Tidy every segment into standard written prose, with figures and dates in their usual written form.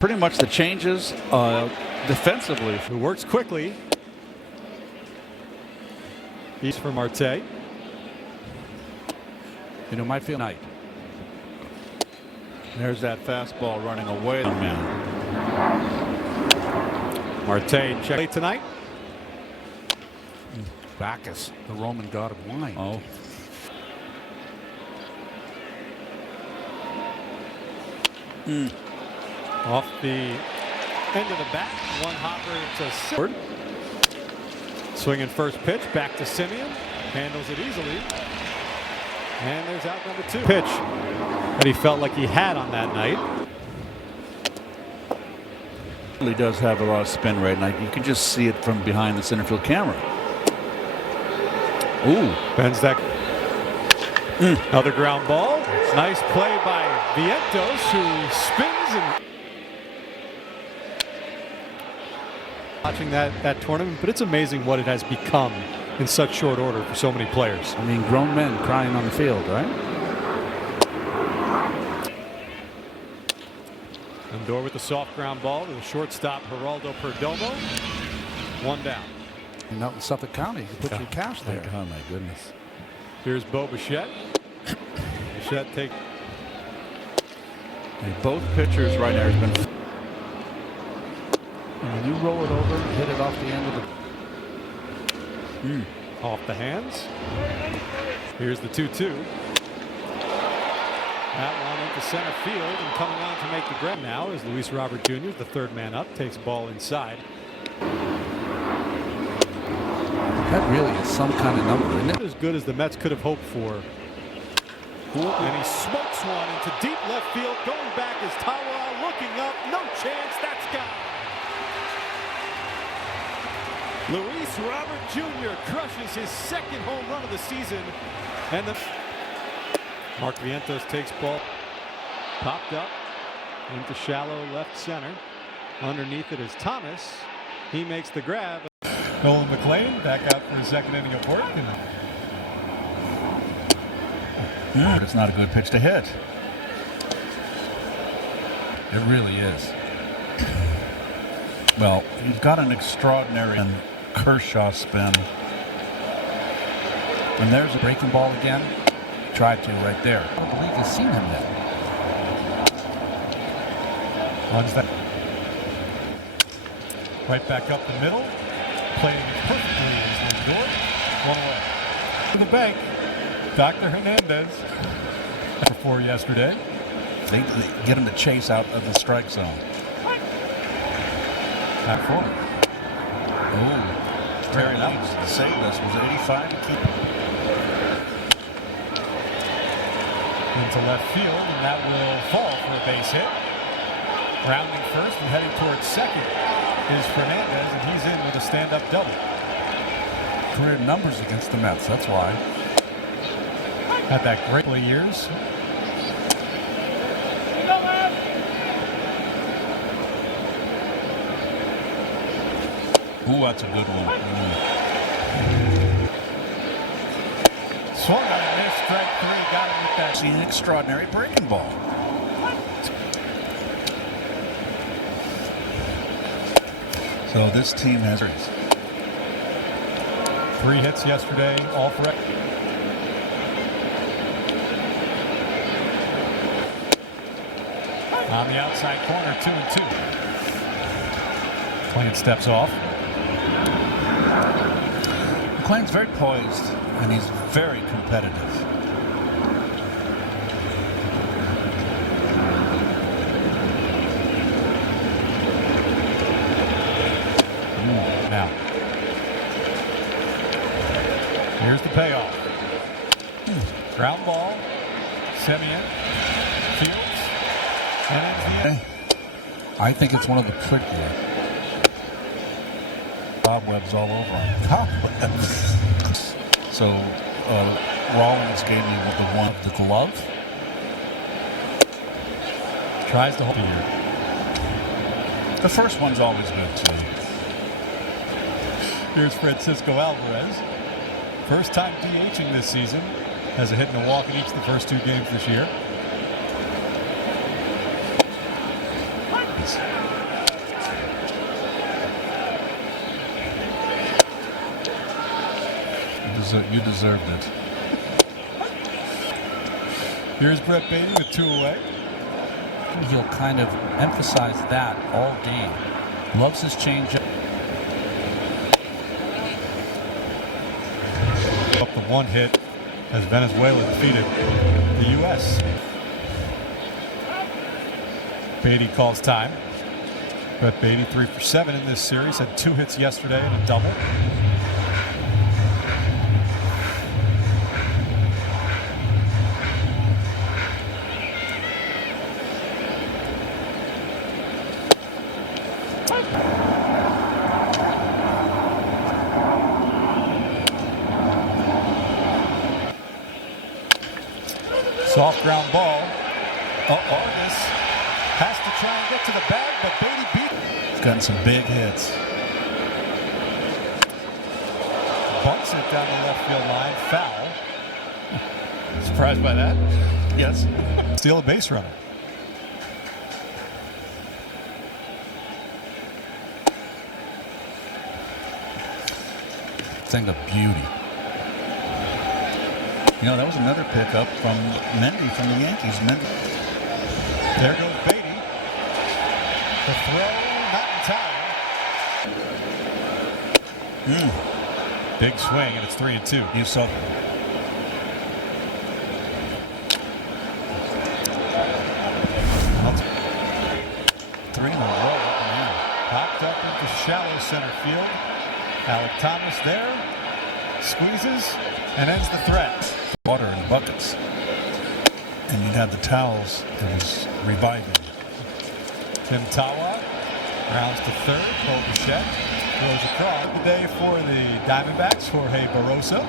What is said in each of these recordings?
Pretty much the changes defensively. Who works quickly. He's for Marte. You know, might feel night. There's that fastball running away. Man. Marte check tonight. Bacchus, the Roman god of wine. Oh. Off the end of the bat. One hopper to Simmons. Swinging first pitch back to Simeon. Handles it easily. And there's out number 2. Pitch that he felt like he had on that night. He does have a lot of spin rate, and you can just see it from behind the center field camera. Ooh. Bends that. Another ground ball. Nice play by Vientos, who spins and watching that tournament, but it's amazing what it has become in such short order for so many players. I mean, grown men crying on the field, right? Lindor with the soft ground ball to the shortstop Geraldo Perdomo. 1 down. And out in Suffolk County, you put your cash there. Oh my goodness. Here's Bo Bichette. Bichette take. Both pitchers right there has been. And when you roll it over and hit it off the end of the. Off the hands. Here's the 2-2. That one into center field, and coming on to make the grab now is Luis Robert Jr., the third man up, takes ball inside. That really is some kind of number, isn't it? As good as the Mets could have hoped for. And he smokes one into deep left field. Going back is Tawa, looking up, no chance, that's gone. Luis Robert Jr. crushes his second home run of the season. And the Mark Vientos takes ball. Popped up into shallow left center. Underneath it is Thomas. He makes the grab. Nolan McLean back out for his second inning of work. It's not a good pitch to hit. It really is. Well, he's got an extraordinary Kershaw spin. And there's a breaking ball again. Tried to right there. I don't believe you've seen him yet. Runs that right back up the middle. Playing perfectly is Lindor. 1 away. To the bank. Dr. Hernandez for 4 yesterday. They get him to chase out of the strike zone. At 4. Oh, Terry Leeds saved us. Was it 85 to keep? Into left field, and that will fall for a base hit. Rounding first and heading towards second is Fernandez, and he's in with a stand-up double. Career numbers against the Mets, that's why. Had that great couple of years. Ooh, that's a good one. Swung on a miss, strike 3, got him with that. See an extraordinary breaking ball. So this team has 3 hits yesterday, all for. On the outside corner, 2-2. McLean steps off. McLean's very poised, and he's very competitive. Now, here's the payoff. Ground ball, Simeon, Fields, and I think it's one of the trickier. Cobwebs all over him. Cobwebs. So Rollins gave me the glove. Tries to hold here. The first one's always good too. Here's Francisco Alvarez. First time DHing this season. Has a hit and a walk in each of the first 2 games this year. You deserved it. Here's Brett Beatty with 2 away. He'll kind of emphasize that all game. Loves his changeup. Up the 1 hit as Venezuela defeated the U.S. Beatty calls time. Brett Beatty 3 for 7 in this series. Had 2 hits yesterday and a double. Soft ground ball. Vargas has to try and get to the bag, but Beatty beat it. He's gotten some big hits. Bunts it down the left field line. Foul. Surprised by that? Yes. Steal a base runner. Thing of beauty. You know, that was another pickup from Mendy from the Yankees. Mendy. There goes Beatty. The throw, not in time. Big swing, and it's 3-2. You saw. Three in a row. Popped up into shallow center field. Alec Thomas there. Squeezes and ends the threat. Water in buckets. And you'd have the towels that was reviving. Tim Tawa rounds to third. Cole Bichette goes across. The day for the Diamondbacks, Jorge Barrosa.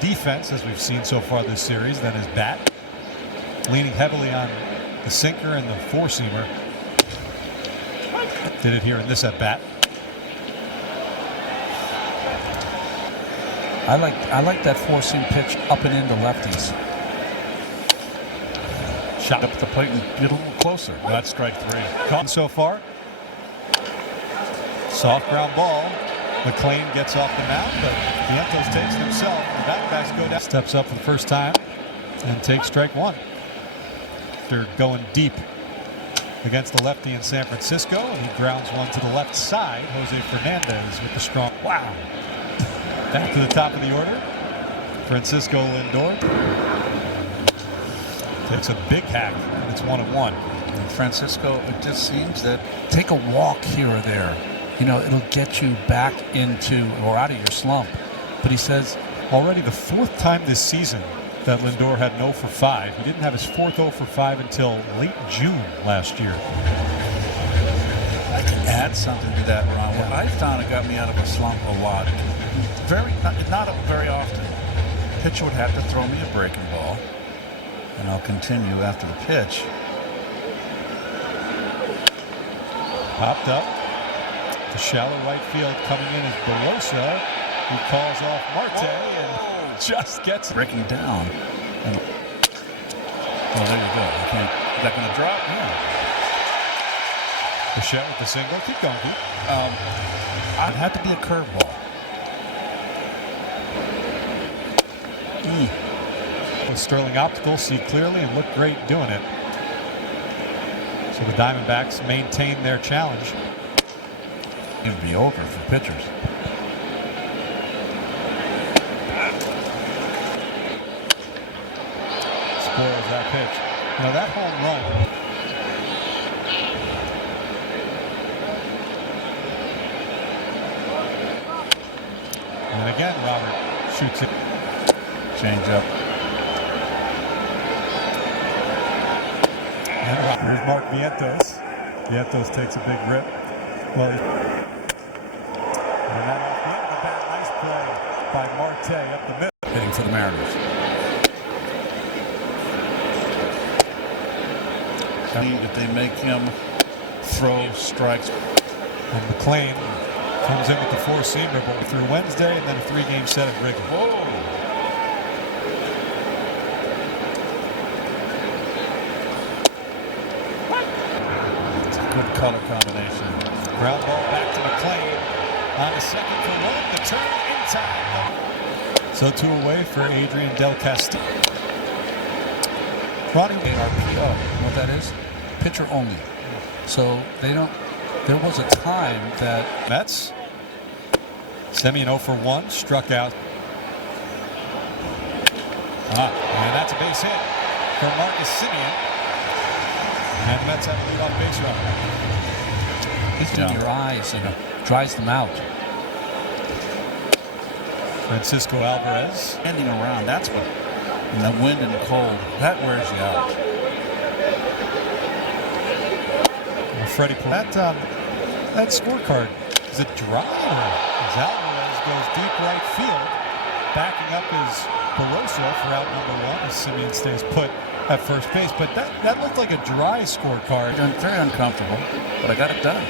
Defense, as we've seen so far this series, then his bat. Leaning heavily on the sinker and the four-seamer. Did it here in this at-bat. I like that four-seam pitch up and into lefties. Shot up at the plate and get a little closer. Well, that's strike 3. Caught so far. Soft ground ball. McLean gets off the mound, but Vientos takes it himself. The Diamondbacks go down. Steps up for the first time and takes strike 1. After going deep against the lefty in San Francisco, he grounds one to the left side. Jose Fernandez with the strong. Wow. Back to the top of the order. Francisco Lindor takes a big hack, and it's 1-1. And Francisco, it just seems that take a walk here or there. You know, it'll get you back into or out of your slump. But he says already the 4th time this season that Lindor had an 0 for 5. He didn't have his 4th 0 for 5 until late June last year. I can add something to that, Ron. What I found it got me out of a slump a lot. Not very often. Pitcher would have to throw me a breaking ball, and I'll continue after the pitch. Popped up to shallow right field. Coming in is Barrosa, who calls off Marte and just gets breaking down. And, well, there you go. Is that going to drop? Yeah. Bichette with the single. Keep going, Pete. It had to be a curveball. Sterling Optical see clearly and look great doing it. So the Diamondbacks maintain their challenge. It would be over for pitchers. Spoils that pitch. Now that home run. And again, Robert shoots it. Change up. Here's Mark Vientos. Vientos takes a big rip. Well, and that off the end of the bat, nice play by Marte up the middle. Hitting for the Mariners. If they make him throw strikes. And McLean comes in with the four-seamer, but through Wednesday and then a 3-game set at Wrigley. Whoa. Good color combination. Ground ball back to McLean. On a second for one, the turn in time. So 2 away for Adrian Del Castillo. Ronnie RPO, you know what that is? Pitcher only. So they don't. There was a time that Mets. Semien 0 for 1, struck out. And that's a base hit for Marcus Semien. And the Mets have a leadoff base runner. it's in your eyes and dries them out. Francisco Alvarez. Standing around, that's what. And the wind and the cold, that wears you out. Freddie, that scorecard, is it dry or as Alvarez goes deep right field, backing up his Barroso for out number 1 as Semien stays put at first base. But that looked like a dry scorecard. Very uncomfortable, but I got it done.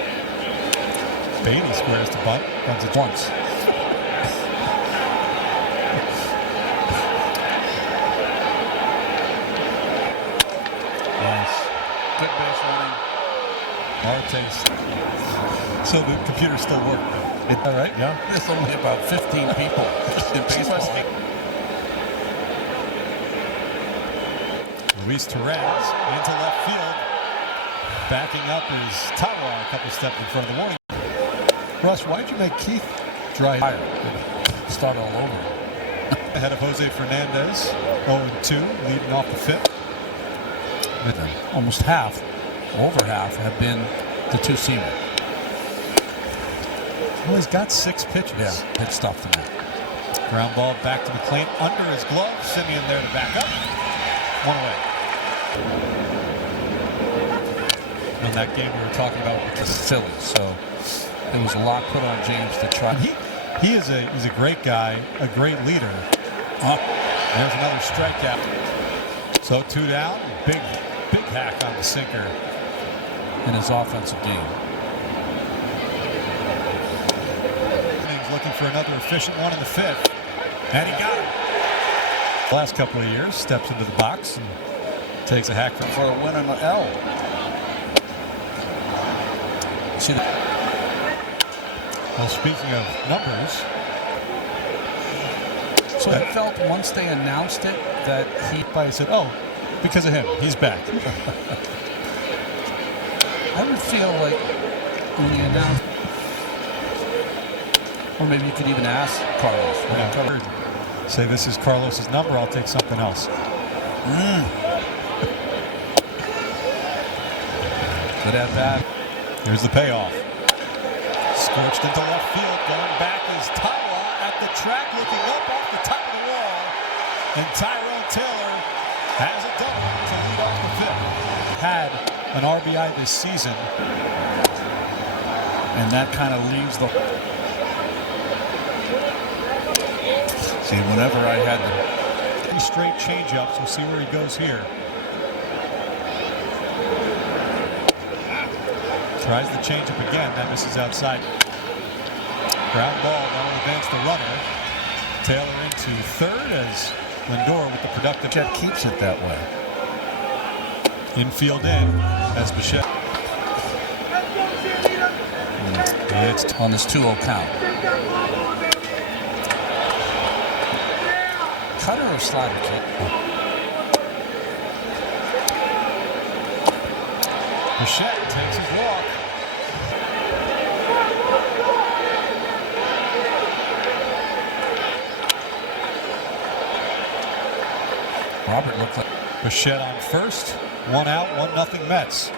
Beatty squares to bunt, runs it once. Good base running. Martes. So the computer still worked though. All right, yeah. There's only about 15 people in baseball. Luis Torres into left field. Backing up is Tawa a couple steps in front of the warning. Russ, why'd you make Keith dry? Start all over. Ahead of Jose Fernandez, 0-2, leading off the 5th. Almost half, over half, have been the two-seamer. Well, he's got 6 pitches. Yeah, hit stuff to me. Ground ball back to McLean under his glove. Semien there to back up. 1 away. In that game we were talking about with The Phillies, so there was a lot put on James to try. He's a great guy, a great leader. There's another strikeout. So 2 down, big hack on the sinker In his offensive game. He's looking for another efficient one in the 5th, and he got it. The last couple of years, steps into the box and takes a hack For a win on the L. See that? Well, speaking of numbers, So I felt once they announced it that I said, "Oh, because of him, he's back." I would feel like when he announced, or maybe you could even ask Carlos. Yeah. Say this is Carlos's number. I'll take something else. Good at that. Here's the payoff. Scorched into left field. Going back is Tawa at the track, looking up off the top of the wall. And Tyrone Taylor has a double to lead off the 5th. Had an RBI this season. And that kind of leaves the... See, whenever I had the... 3 straight changeups. We'll see where he goes here. Tries the changeup again. That misses outside. Ground ball that'll advance the runner. Taylor into 3rd as Lindor with the productive. Jet keeps it that way. Infield in as Bichette. It's On this 2-0 count. Cutter or slider kick? Bichette takes his walk. Robert looked like... Bichette on first. 1 out, 1-0 Mets.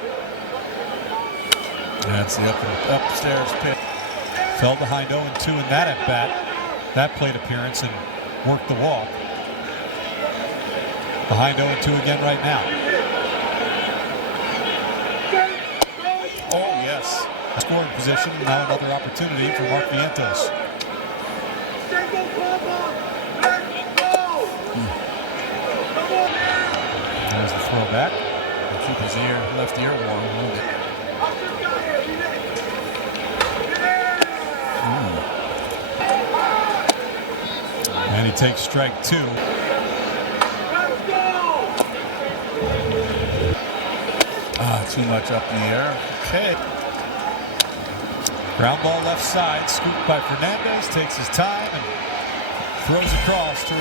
That's the upstairs pitch. Fell behind 0-2 in that at bat. That plate appearance and worked the walk. Behind 0-2 again right now. Oh, yes. Scoring position, now another opportunity for Mark Vientos. There's the throwback. He'll keep his left ear warm a little bit. And he takes strike 2. Too much up in the air. Okay. Ground ball left side, scooped by Fernandez, takes his time and throws across to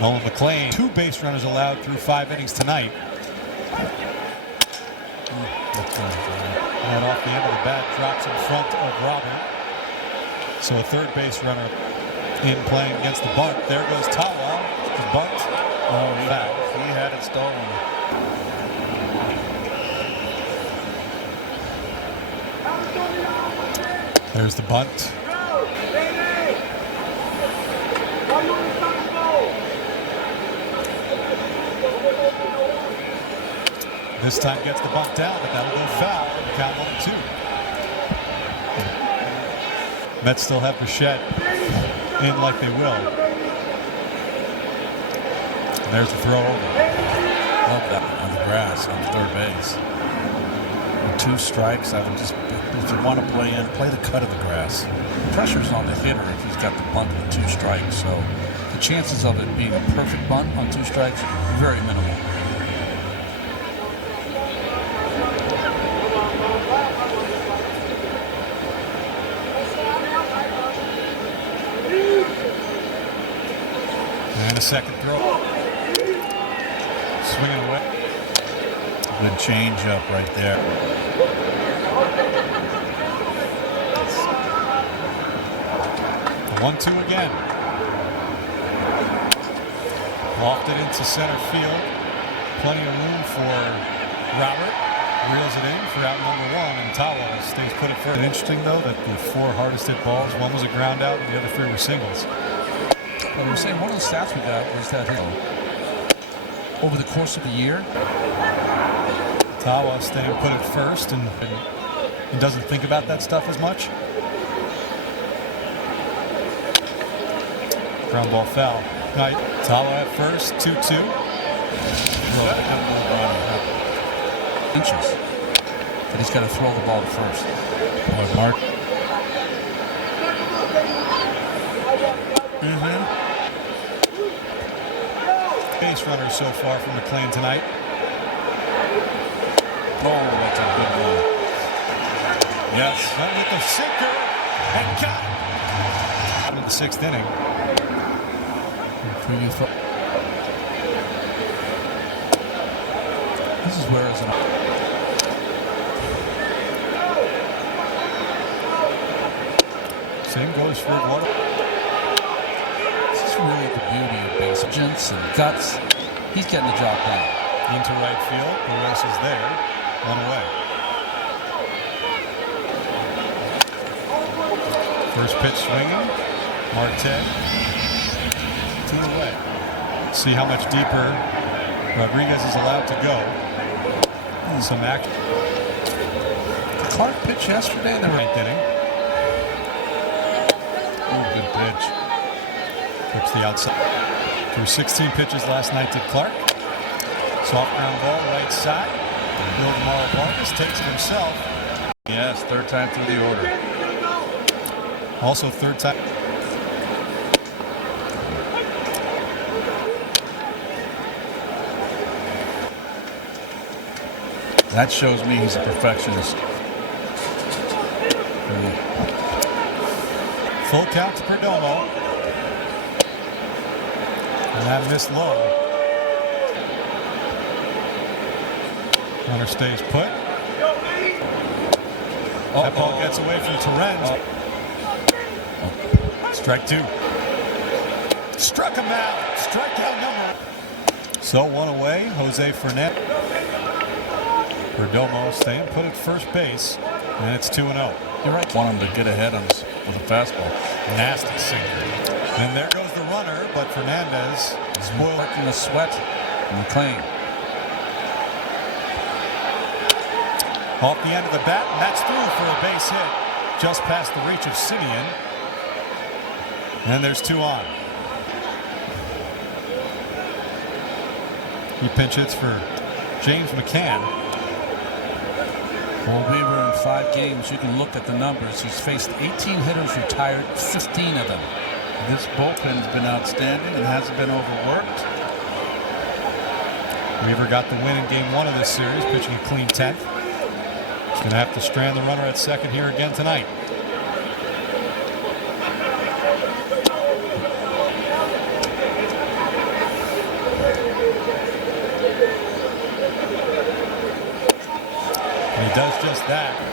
Nolan McLean. 2 base runners allowed through 5 innings tonight. And off the end of the bat, drops in front of Robert. So a third base runner in playing against the bunt. There goes Tawa. The bunt. Oh, he had it stolen. There's the bunt. This time gets the bunt down, but that'll go foul. Count 1-2. Mets still have Bichette in like they will. And there's the throw over. Love that on the grass on third base. With 2 strikes, I would just, if you want to play in, play the cut of the grass. Pressure's on the hitter if he's got the bunt with 2 strikes, so the chances of it being a perfect bunt on 2 strikes, very minimal. And a second throw. Swinging away. Good change up right there. 1-2 again. Lofted into center field. Plenty of room for Robert. Reels it in for out number 1, and Tawa stays put at first. Interesting though that the 4 hardest hit balls, 1 was a ground out and the other 3 were singles. Well, we're saying one of the stats we got was that over the course of the year, Tawa staying put at first and doesn't think about that stuff as much. Ground ball foul. Right. Tawa at first, 2-2. Inches. But he's got to throw the ball to first. Mark. Base runner so far from McLean tonight. Oh, that's a good one. Yes, went with the sinker and got it. In the 6th inning. This is where it's an. Same goes for Eduardo. This is really the beauty of base agents and guts. He's getting the job done. Into right field. The race is there. 1 away. First pitch swinging. Marte. 2 away. See how much deeper Rodriguez is allowed to go. Some action. The Clark pitch yesterday in the 9th inning. Good pitch. Trips the outside. Threw 16 pitches last night to Clark. Soft ground ball right side. Mildemaro Vargas takes it himself. Yes, 3rd time through the order. Also 3rd time. That shows me he's a perfectionist. Full count to Perdomo. And that missed low. Runner stays put. That ball gets away from Torrens. Strike 2. Struck him out. Strikeout number. So 1 away. Jose Fernandez. Perdomo staying put at first base. And it's 2-0. You're right. Want him to get ahead on this with a fastball. Nasty sinker. And there goes the runner, but Fernandez spoiled. Working the sweat. McLean. Off the end of the bat, and that's through for a base hit. Just past the reach of Simeon. And there's 2 on. He pinch hits for James McCann. Well, Weaver in 5 games, you can look at the numbers. He's faced 18 hitters, retired 15 of them. This bullpen's been outstanding and hasn't been overworked. Weaver got the win in game 1 of this series, pitching a clean 10th. He's going to have to strand the runner at second here again tonight. And he does just that.